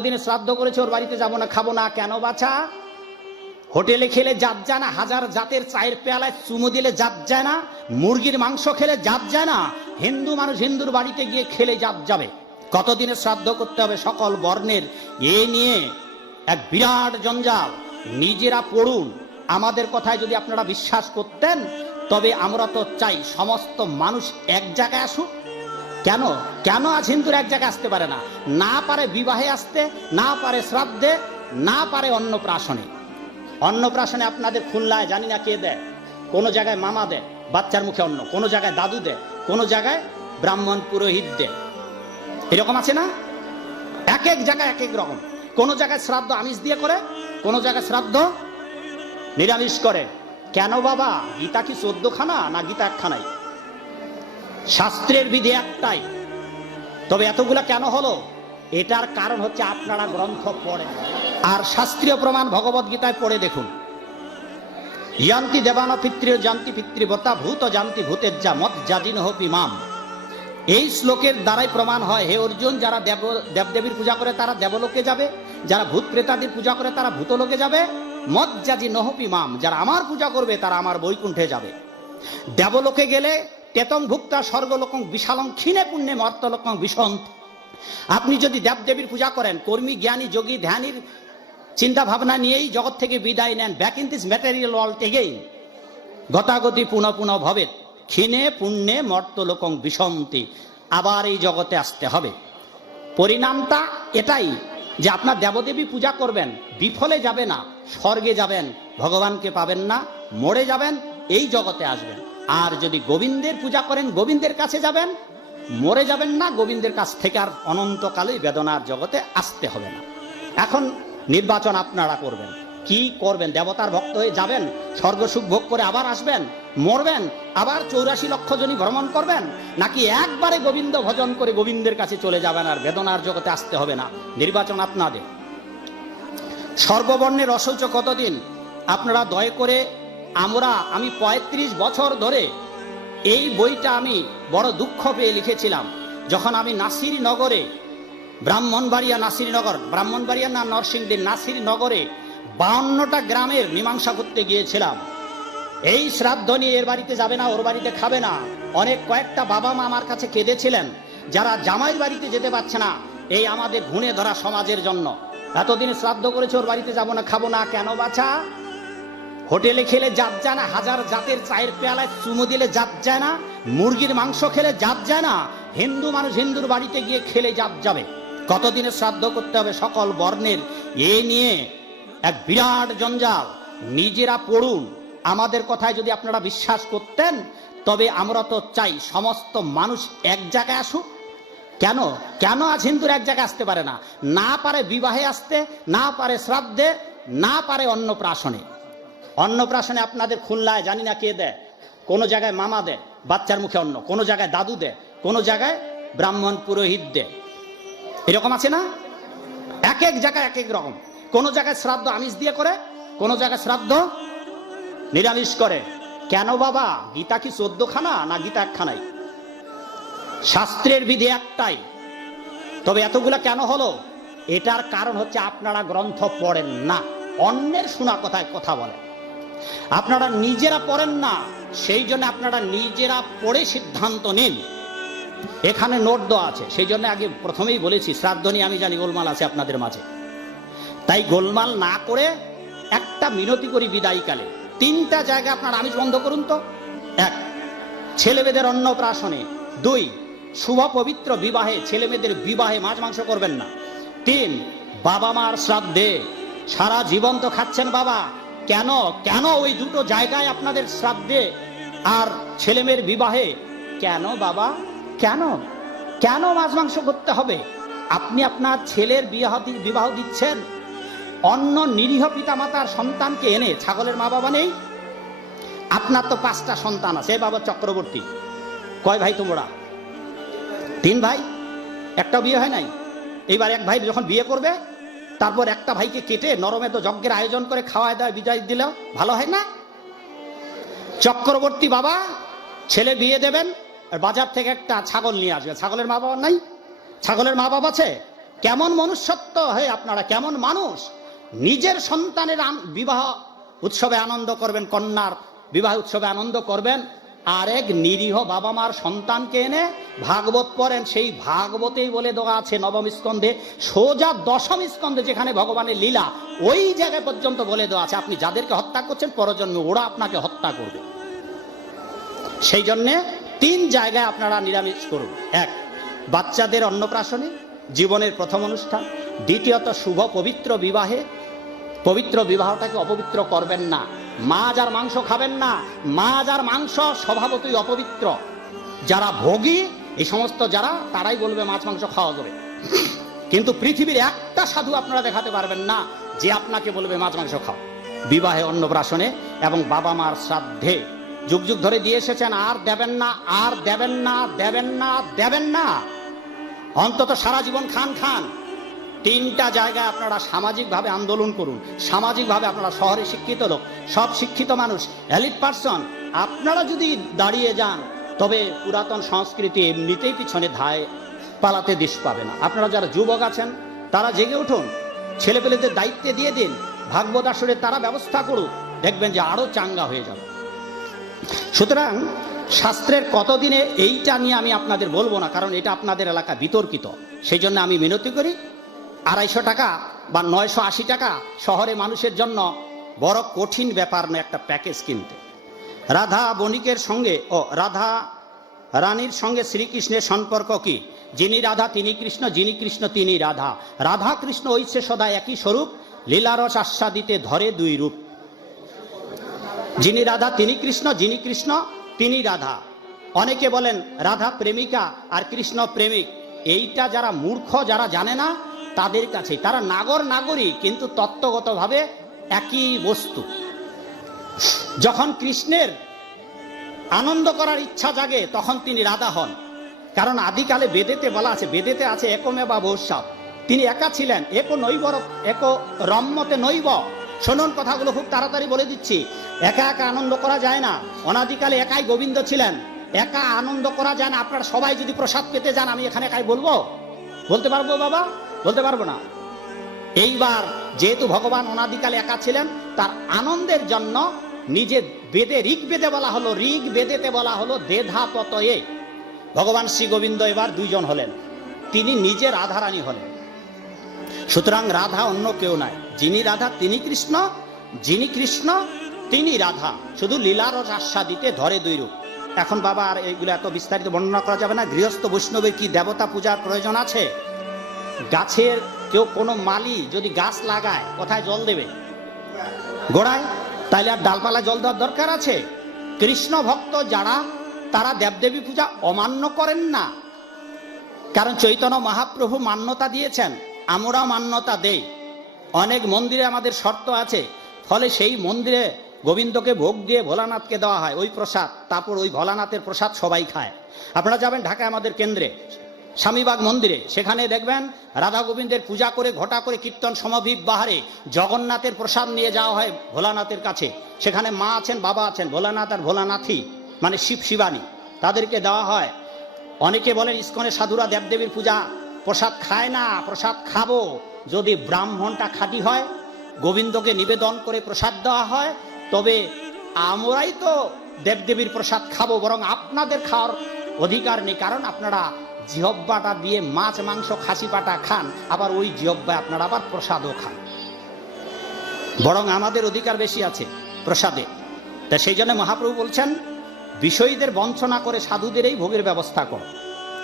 দিনে শ্রাদ্ধ করেছে, ওর বাড়িতে যাব না, খাব না, কেন বাছা? হোটেলে খেলে জাত যায় না, হাজার জাতের চায়ের পেয়ালায় চুমো দিলে জাত যায় না, মুরগির মাংস খেলে জাত যায় না, হিন্দু মানুষ হিন্দুর বাড়িতে গিয়ে খেলে জাত যাবে। কতদিনে শ্রাদ্ধ করতে হবে সকল বর্ণের? এ নিয়ে এক বিরাট জঞ্জাল। নিজেরা পড়ুন। আমাদের কথায় যদি আপনারা বিশ্বাস করতেন, তবে আমরা তো চাই সমস্ত মানুষ এক জায়গায় আসুক কেন? কেন আজ হিন্দুর এক জায়গায় আসতে পারে না? না পারে বিবাহে আসতে, না পারে শ্রাদ্ধে, না পারে অন্নপ্রাশনে। অন্নপ্রাশনে আপনাদের খুলনায় জানি না কে দেয়। কোনো জায়গায় মামা দেয়, বাচ্চার মুখে অন্ন। কোনো জায়গায় দাদু দেয়, কোনো জায়গায় ব্রাহ্মণ পুরোহিত দেয়। এরকম আছে না? এক এক জায়গায় এক এক রকম। কোনো জায়গায় শ্রাদ্ধ আমিষ দিয়ে করে, কোনো জায়গায় শ্রাদ্ধ নিরামিষ করে। কেন বাবা? গীতা কি চোদ্দ খানা না গীতা একখানাই? শাস্ত্রের বিধি একটাই। তবে এতগুলা কেন হলো? এটার কারণ হচ্ছে আপনারা গ্রন্থ পড়েন। আর শাস্ত্রীয় প্রমাণ ভগবত গীতায় পড়ে দেখুন। ইয়ান্তি দেবানা পিতৃ জান্তি পিতৃবতা ভূত জান্তি ভূতের যা মত জাদিন হোপি মাম এই শ্লোকের দ্বারাই প্রমাণ হয়, হে অর্জুন, যারা দেব দেবদেবীর পূজা করে তারা দেবলোকে যাবে, যারা ভূত প্রেতাদের পূজা করে তারা ভূতলোকে যাবে। মত জাজি নহপি মাম যারা আমার পূজা করবে তারা আমার বৈকুণ্ঠে যাবে। দেবলোকে গেলে তেতং ভুক্তা স্বর্গলোকং বিশালং ক্ষীণে পুণ্যে মর্তলোকং বিষন্ত। আপনি যদি দেবদেবীর পূজা করেন, কর্মী, জ্ঞানী, যোগী, ধ্যানীর চিন্তা ভাবনা নিয়েই জগৎ থেকে বিদায় নেন। Back in this material world again গতাগতি পুনঃ পুনঃ ভবে ক্ষীণে পুণ্যে মর্তলোকং বিষন্তি। আবার এই জগতে আসতে হবে। পরিণামটা এটাই যে আপনার দেবদেবী পূজা করবেন, বিফলে যাবে না, স্বর্গে যাবেন, ভগবানকে পাবেন না, মরে যাবেন, এই জগতে আসবেন। আর যদি গোবিন্দের পূজা করেন, গোবিন্দের কাছে যাবেন, মরে যাবেন না, গোবিন্দের কাছ থেকে আর অনন্তকালেই বেদনার জগতে আসতে হবে না। এখন নির্বাচন আপনারা করবেন। কি করবেন? দেবতার ভক্ত হয়ে যাবেন, স্বর্গসুখ ভোগ করে আবার আসবেন, মরবেন, আবার চৌরাশি লক্ষ জনই ভ্রমণ করবেন, নাকি একবারে গোবিন্দ ভজন করে গোবিন্দের কাছে চলে যাবেন আর বেদনার জগতে আসতে হবে না? নির্বাচন আপনাদের। সর্ববর্ণের অশৌচ কতদিন? আপনারা দয় করে আমরা, আমি ৩৫ বছর ধরে এই বইটা আমি বড় দুঃখ পেয়ে লিখেছিলাম। যখন আমি নাসির নগরে ব্রাহ্মণবাড়িয়া নাসিরনগর, ব্রাহ্মণবাড়িয়া না নরসিংদীর নাসিরনগরে বাউন্নটা গ্রামের মীমাংসা করতে গিয়েছিলাম। এই শ্রাদ্ধ নিয়ে এর বাড়িতে যাবে না, ওর বাড়িতে খাবে না। অনেক কয়েকটা বাবা মা আমার কাছে কেঁদেছিলেন, যারা জামাইয়ের বাড়িতে যেতে পারছে না এই আমাদের ঘুণে ধরা সমাজের জন্য। এতদিন শ্রাদ্ধ করেছে, ওর বাড়িতে যাব না, খাব না, কেন বাছা? হোটেলে খেলে জাত যায় না, হাজার জাতের চায়ের পেয়ালায় চুমো দিলে জাত যায় না, মুরগির মাংস খেলে জাত যায় না, হিন্দু মানুষ হিন্দুর বাড়িতে গিয়ে খেলে জাত যাবে। কতদিনে শ্রাদ্ধ করতে হবে সকল বর্ণের? এ নিয়ে এক বিরাট জঞ্জাল। নিজেরা পড়ুন। আমাদের কথায় যদি আপনারা বিশ্বাস করতেন, তবে আমরা তো চাই সমস্ত মানুষ এক জায়গায় আসুক। কেন? কেন আজ হিন্দুর এক জায়গায় আসতে পারে না? না পারে বিবাহে আসতে, না পারে শ্রাদ্ধে, না পারে অন্নপ্রাশনে। অন্নপ্রাশনে আপনাদের খুলনায় জানি না কে দেয়। কোনো জায়গায় মামা দেয়, বাচ্চার মুখে অন্ন। কোনো জায়গায় দাদু দেয়, কোনো জায়গায় ব্রাহ্মণ পুরোহিত দেয়। এরকম আছে না? এক এক জায়গায় এক এক রকম। কোনো জায়গায় শ্রাদ্ধ আমিষ দিয়ে করে, কোনো জায়গায় শ্রাদ্ধ নিরামিষ করে। কেন বাবা? গীতা কি চোদ্দ খানা না গীতা একখানাই? শাস্ত্রের বিধি একটাই। তবে এতগুলা কেন হলো? এটার কারণ হচ্ছে আপনারা গ্রন্থ পড়েন না। অন্যের শোনা কথায় কথা বলেন। আপনারা নিজেরা পড়েন না, সেই জন্য আপনারা নিজেরা পড়ে সিদ্ধান্ত নিন। এখানে নোট দেওয়া আছে, সেই জন্য আগে প্রথমেই বলেছি, শ্রাদ্ধ নিয়ে আমি জানি গোলমাল আছে আপনাদের মাঝে। তাই গোলমাল না করে একটা মিনতি করি বিদায়কালে। তিনটা জায়গা আপনার আমিষ বন্ধ করুন তো। এক, ছেলেমেয়েদের অন্নপ্রাশনে। দুই, শুভ পবিত্র বিবাহে ছেলেমেয়েদের বিবাহে মাছ মাংস করবেন না। তিন, বাবা মার শ্রাদ্ধে সারা জীবন তো খাচ্ছেন বাবা। কেন কেন ওই দুটো জায়গায় আপনাদের শ্রাদ্ধে আর ছেলেমেয়ের বিবাহে? কেন বাবা? কেন? কেন মাছ মাংস করতে হবে? আপনি আপনার ছেলের বিবাহ বিবাহ দিচ্ছেন। অন্য নিরীহ পিতামাতার সন্তানকে এনে ছাগলের মা বাবা নেই? আপনার তো পাঁচটা সন্তান আছে। বাবা চক্রবর্তী। কয় ভাই তোমরা? তিন ভাই? একটা বিয়ে হয় নাই? এইবার এক ভাই যখন বিয়ে করবে তারপর একটা ভাইকে কেটে নরমে তো যজ্ঞের আয়োজন করে খাওয়ায় দেওয়া বিজয় দিলেও ভালো হয় না? চক্রবর্তী বাবা, ছেলে বিয়ে দেবেন বাজার থেকে একটা ছাগল নিয়ে আসবে। ছাগলের মা বাবা নাই? ছাগলের মা বাবা আছে? কেমন মনুষ্যত্ব হয়ে আপনারা? কেমন মানুষ? নিজের সন্তানের বিবাহ উৎসবে আনন্দ করবেন, কন্যার বিবাহ উৎসবে আনন্দ করবেন আর এক নিরীহ বাবা মার সন্তানকে এনে ভাগবত পড়েন। সেই ভাগবতেই বলে দেওয়া আছে নবম স্কন্ধে, সোজা দশম স্কন্ধে যেখানে ভগবানের লীলা, ওই জায়গায় পর্যন্ত বলে দেওয়া আছে। আপনি যাদেরকে হত্যা করছেন, পরজন্মে ওরা আপনাকে হত্যা করবে। সেই জন্যে তিন জায়গায় আপনারা নিরামিষ করুন। এক, বাচ্চাদের অন্নপ্রাশনে জীবনের প্রথম অনুষ্ঠান। দ্বিতীয়ত, শুভ পবিত্র বিবাহে। পবিত্র বিবাহটাকে অপবিত্র করবেন না। মাছ আর মাংস খাবেন না। মাছ আর মাংস স্বভাবতই অপবিত্র। যারা ভোগী, এই সমস্ত যারা, তারাই বলবে মাছ মাংস খাওয়া যাবে। কিন্তু পৃথিবীর একটা সাধু আপনারা দেখাতে পারবেন না, যে আপনাকে বলবে মাছ মাংস খাও। বিবাহে অন্নপ্রাশনে এবং বাবা মার শ্রাদ্ধে। যুগ যুগ ধরে দিয়ে এসেছেন, আর দেবেন না, আর দেবেন না দেবেন না দেবেন না। অন্তত সারা জীবন খান খান। তিনটা জায়গায় আপনারা সামাজিকভাবে আন্দোলন করুন। সামাজিকভাবে আপনারা শহরে শিক্ষিত লোক, সব শিক্ষিত মানুষ অ্যালিট পার্সন। আপনারা যদি দাঁড়িয়ে যান, তবে পুরাতন সংস্কৃতি এমনিতেই পিছনে ধায় পালাতে দিশ পাবে না। আপনারা যারা যুবক আছেন, তারা জেগে উঠুন, ছেলেপেলেদের দায়িত্বে দিয়ে দিন, ভাগবত আসরে তারা ব্যবস্থা করুক, দেখবেন যে আরও চাঙ্গা হয়ে যাবে। সুতরাং শাস্ত্রের কতদিনে এইটা নিয়ে আমি আপনাদের বলব না, কারণ এটা আপনাদের এলাকা বিতর্কিত। সেই জন্য আমি মিনতি করি আড়াইশো টাকা বা নয়শো আশি টাকা শহরে মানুষের জন্য বড় কঠিন ব্যাপার নয় একটা প্যাকেজ কিনতে। রাধা বণিকের সঙ্গে ও রাধা রানীর সঙ্গে শ্রীকৃষ্ণের সম্পর্ক কি? যিনি রাধা, তিনি কৃষ্ণ, যিনি কৃষ্ণ, তিনি রাধা। রাধা, কৃষ্ণ ঐছে সদা একই স্বরূপ, লীলারস আস্বাদিতে ধরে দুই রূপ। যিনি রাধা, তিনি কৃষ্ণ, যিনি কৃষ্ণ, তিনি রাধা। অনেকে বলেন, রাধা প্রেমিকা আর কৃষ্ণ প্রেমিক। এইটা যারা মূর্খ, যারা জানে না তাদের কাছে। তারা নাগর নাগরিক কিন্তু তত্ত্বগতভাবে একই বস্তু। যখন কৃষ্ণের আনন্দ করার ইচ্ছা জাগে, তখন তিনি রাধা হন। কারণ আদিকালে বেদেতে বলা আছে, বেদেতে আছে একমে বা বৈশাপ। তিনি একা ছিলেন, এক নৈব একো রম্মতে নৈব। শোনন কথাগুলো খুব তাড়াতাড়ি বলে দিচ্ছি। একা একা আনন্দ করা যায় না। অনাদিকালে একাই গোবিন্দ ছিলেন। একা আনন্দ করা যায় না। আপনারা সবাই যদি প্রসাদ পেতে যান, আমি এখানে একাই বলব? বলতে পারব বাবা? বলতে পারব না। এইবার যেহেতু ভগবান অনাদিকালে একা ছিলেন, তার আনন্দের জন্য নিজে বেদে ঋগ বেদে বলা হলো ঋগ বেদেতে বলা হলো দেধা পতয়ে ভগবান শ্রী গোবিন্দ এবার দুইজন হলেন। তিনি নিজে রাধারানী হলেন। সুতরাং রাধা অন্য কেউ নাই। যিনি রাধা, তিনি কৃষ্ণ। যিনি কৃষ্ণ, তিনি রাধা। শুধু লীলার আস্বাদিতে ধরে দুই রূপ। এখন বাবা, আর এইগুলো এত বিস্তারিত বর্ণনা করা যাবে না। গৃহস্থ বৈষ্ণবের কি দেবতা পূজার প্রয়োজন আছে? গাছের কেউ কোনো মালি যদি গাছ লাগায়, কোথায় জল দেবে? গোড়ায়? তাইলে আর ডালপালা জল দেওয়ার দরকার আছে? কৃষ্ণ ভক্ত যারা, তারা দেবদেবী পূজা অমান্য করেন না। কারণ চৈতন্য মহাপ্রভু মান্যতা দিয়েছেন আমরাও মান্যতা দেই। অনেক মন্দিরে আমাদের শর্ত আছে, ফলে সেই মন্দিরে গোবিন্দকে ভোগ দিয়ে ভোলানাথকে দেওয়া হয়, ওই প্রসাদ। তারপর ওই ভোলানাথের প্রসাদ সবাই খায়। আপনারা যাবেন ঢাকায় আমাদের কেন্দ্রে স্বামীবাগ মন্দিরে। সেখানে দেখবেন রাধা গোবিন্দের পূজা করে, ঘটা করে, কীর্তন, সমভিপ বাহারে জগন্নাথের প্রসাদ নিয়ে যাওয়া হয় ভোলানাথের কাছে। সেখানে মা আছেন, বাবা আছেন, ভোলানাথ আর ভোলানাথই মানে শিব শিবানী। তাদেরকে দেওয়া হয়। অনেকে বলেন ইস্কনের সাধুরা দেবদেবীর পূজা, প্রসাদ খায় না, প্রসাদ খাব। যদি ব্রাহ্মণটা খাঁটি হয়, গোবিন্দকে নিবেদন করে প্রসাদ দেওয়া হয়, তবে আমরাই তো দেবদেবীর প্রসাদ খাব, বরং আপনাদের খাওয়ার অধিকার নেই। কারণ আপনারা জিহব্বাটা দিয়ে মাছ, মাংস, খাসি পাটা খান, আবার ওই জিহব্বায় আপনারা আবার প্রসাদও খান। বরং আমাদের অধিকার বেশি আছে প্রসাদে। তা সেই জন্য মহাপ্রভু বলছেন, বিষয়ীদের বঞ্চনা করে সাধুদের এই ভোগের ব্যবস্থা করো।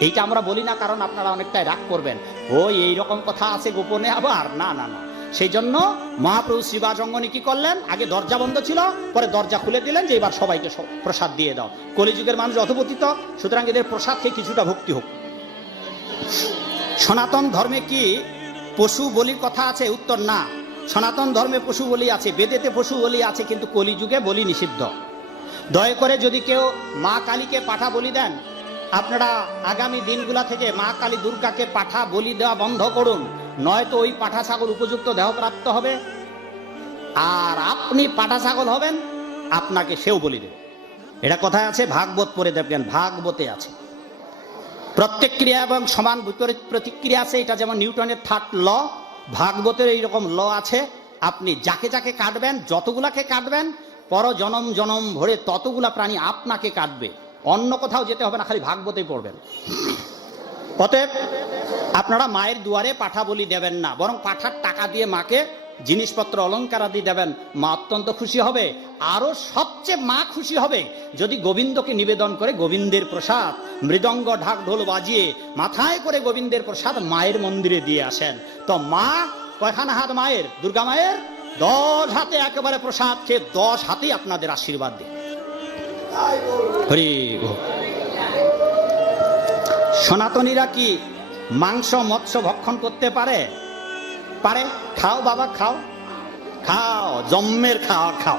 এইটা আমরা বলি না, কারণ আপনারা অনেকটাই রাগ করবেন। ওই এই রকম কথা আছে গোপনে আবার? না না না। সেই জন্য মহাপ্রভু শিবাজঙ্গনী কি করলেন? আগে দরজা বন্ধ ছিল, পরে দরজা খুলে দিলেন যে এবার সবাইকে প্রসাদ দিয়ে দাও। কলিযুগের মানুষ অধপতিত, সুতরাং এদের প্রসাদ খেয়ে কিছুটা ভক্তি হোক। সনাতন ধর্মে কি পশু বলির কথা আছে? উত্তর না। সনাতন ধর্মে পশু বলি আছে, বেদেতে পশু বলি আছে, কিন্তু কলিযুগে বলি নিষিদ্ধ। দয়া করে যদি কেউ মা কালীকে পাঠা বলি দেন, আপনারা আগামী দিনগুলা থেকে মা কালী দুর্গাকে পাঠা বলি দেওয়া বন্ধ করুন, নয়তো ওই পাঠা ছাগল উপযুক্ত দেহপ্রাপ্ত হবে। আর আপনি পাঠা ছাগল হবেন, আপনাকে সেও বলি দেবে। এটা কথায় আছে, ভাগবত পড়ে দেখবেন, ভাগবতে আছে। প্রত্যেক ক্রিয়া এবং সমান বিপরীত প্রতিক্রিয়া আছে, এটা যেমন নিউটনের থার্ড ল ভাগবতের এইরকম ল আছে, আপনি যাকে যাকে কাটবেন, যতগুলাকে কাটবেন পর জনম জনম ভরে ততগুলা প্রাণী আপনাকে কাটবে। অন্য কোথাও যেতে হবে না, খালি ভাগবতেই পড়বেন। অতএব আপনারা মায়ের দুয়ারে পাঠা বলি দেবেন না, বরং পাঠার টাকা দিয়ে মাকে জিনিসপত্র অলংকার আদি দেবেন, মা অত্যন্ত খুশি হবে। আরও সবচেয়ে মা খুশি হবে যদি গোবিন্দকে নিবেদন করে গোবিন্দের প্রসাদ, মৃদঙ্গ ঢাক ঢোল বাজিয়ে মাথায় করে গোবিন্দের প্রসাদ মায়ের মন্দিরে দিয়ে আসেন। তো মা, কয়খানা হাত মায়ের? দুর্গা মায়ের? দশ হাতে একেবারে প্রসাদ খেয়ে দশ হাতেই আপনাদের আশীর্বাদ দিয়ে হরি। সনাতনীরা কি মাংস মৎস্য ভক্ষণ করতে পারে? পারে, খাও বাবা, খাও। খাও জন্মের খাওয়া খাও।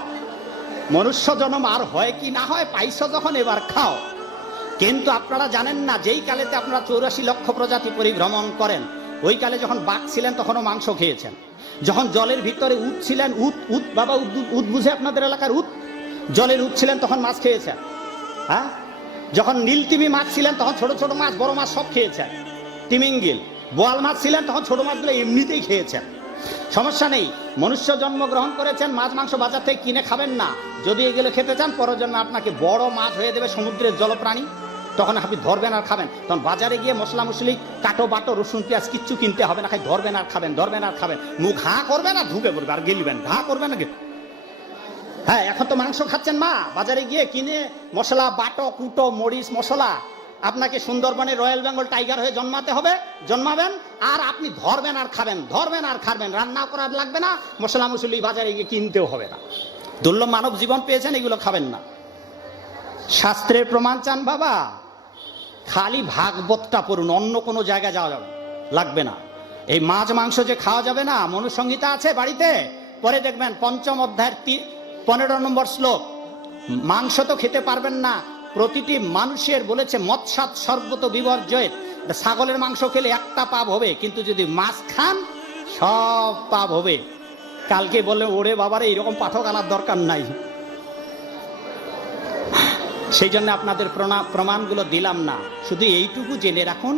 মনুষ্য জন্ম আর হয় কি না হয়, পাইছ যখন, এবার খাও। কিন্তু আপনারা জানেন না, যেই কালেতে আপনারা চৌরাশি লক্ষ প্রজাতি পরিভ্রমণ করেন, ওই কালে যখন বাঘ ছিলেন, তখনও মাংস খেয়েছেন। যখন জলের ভিতরে উট ছিলেন, উট উট, বাবা, উট বুঝে আপনাদের এলাকার উট? জলের উট ছিলেন, তখন মাছ খেয়েছেন। হ্যাঁ? যখন নীলতিমি মাছ ছিলেন, তখন ছোট ছোট মাছ, বড় মাছ সব খেয়েছেন। তিমিঙ্গিল। বোয়াল মাছ ছিলেন, তখন ছোট মাছগুলো এমনিতেই খেয়েছেন। সমস্যা নেই, মনুষ্য জন্ম গ্রহণ করেছেন, মাছ, মাংস বাজার থেকে কিনে খাবেন না। যদি এগুলো খেতে চান পরের জন্য আপনাকে বড় মাছ হয়ে দেবে সমুদ্রের জলপ্রাণী। তখন আপনি ধরবেন আর খাবেন। তখন বাজারে গিয়ে মশলা মুসলি কাটো বাটো, রসুন, পেঁয়াজ কিচ্ছু কিনতে হবে না খাই ধরবেন আর খাবেন, ধরবেন আর খাবেন। মুখ ঘা করবেন আর ঢুকে পড়বে, আর গিলবেন, ঘা করবেন না হ্যাঁ এখন তো মাংস খাচ্ছেন মা, বাজারে গিয়ে কিনে মশলা, বাটো, কুটো, মরিচ, মশলা আপনাকে সুন্দরবনে রয়্যাল বেঙ্গল টাইগার হয়ে জন্মাতে হবে, জন্মাবেন, আর আপনি ধরবেন আর খাবেন, ধরবেন আর খাবেন, রান্না করার লাগবে না, মশলা মুসলি বাজারে গিয়ে কিনতেও হবে না। দুর্লভ মানব জীবন পেয়েছেন, এগুলো খাবেন না। শাস্ত্রের প্রমাণ চান বাবা, খালি ভাগবতটা পড়ুন, অন্য কোনো জায়গায় যাওয়া যাবে লাগবে না। এই মাছ মাংস যে খাওয়া যাবে না, মনুসংহিতা আছে বাড়িতে? পরে দেখবেন পঞ্চম অধ্যায়ের পনেরো নম্বর শ্লোক, মাংস তো খেতে পারবেন না প্রতিটি মানুষের বলেছে, মৎস্যাৎ সর্বত বিবর্জয়ের। ছাগলের মাংস খেলে একটা পাপ হবে, কিন্তু যদি মাছ খান, সব পাপ হবে। কালকে বলে, ওরে বাবারে, এরকম পাঠক আনার দরকার নাই। সেই জন্য আপনাদের প্রমাণগুলো দিলাম না। শুধু এইটুকু জেনে রাখুন,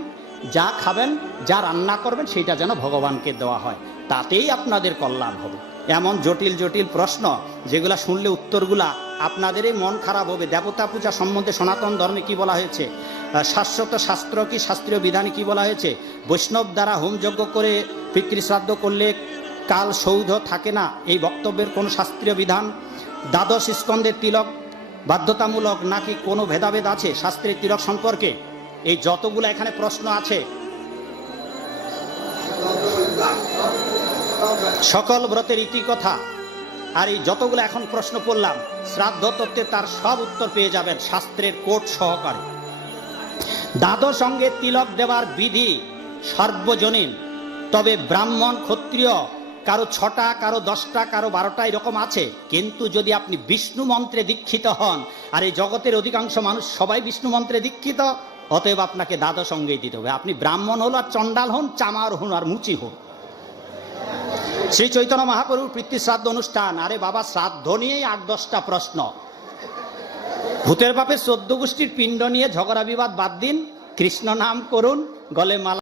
যা খাবেন, যা রান্না করবেন, সেটা যেন ভগবানকে দেওয়া হয়। তাতেই আপনাদের কল্যাণ হবে। এমন জটিল জটিল প্রশ্ন, যেগুলা শুনলে উত্তরগুলা আপনাদেরই মন খারাপ হবে। দেবতা পূজা সম্বন্ধে সনাতন ধর্মে কি বলা হয়েছে? শাশ্বত শাস্ত্র কি, শাস্ত্রীয় বিধানে কি বলা হয়েছে? বৈষ্ণব দ্বারা হোমযজ্ঞ করে পিতৃশ্রাদ্ধ করলে কাল সৌধ থাকে না? এই বক্তব্যের কোনো শাস্ত্রীয় বিধান? দ্বাদশ স্কন্ধের তিলক বাধ্যতামূলক নাকি কোনো ভেদাভেদ আছে শাস্ত্রের তিলক সম্পর্কে? এই যতগুলো এখানে প্রশ্ন আছে। সকল ব্রতের ইতিকথা আর এই যতগুলো এখন প্রশ্ন করলাম, শ্রাদ্ধ তত্ত্বে তার সব উত্তর পেয়ে যাবেন শাস্ত্রের কোট সহকারে। দ্বাদশ অঙ্গে তিলক দেওয়ার বিধি সর্বজনীন। তবে ব্রাহ্মণ, ক্ষত্রিয়, কারও ছটা, কারও দশটা, কারও বারোটা এরকম আছে। কিন্তু যদি আপনি বিষ্ণু মন্ত্রে দীক্ষিত হন, আর এই জগতের অধিকাংশ মানুষ সবাই বিষ্ণু মন্ত্রে দীক্ষিত, অতএব আপনাকে দ্বাদশ অঙ্গেই দিতে হবে। আপনি ব্রাহ্মণ হন আর চণ্ডাল হন, চামার হন আর মুচি হন। শ্রী চৈতন্য মহাপ্রভুর পিতৃ শ্রাদ্ধ অনুষ্ঠান। আরে বাবা, শ্রাদ্ধ নিয়েই আট দশটা প্রশ্ন। ভূতের বাপের চোদ্দ গোষ্ঠীর পিণ্ড নিয়ে ঝগড়া বিবাদ বাদ দিন, কৃষ্ণ নাম করুন, গলে মালা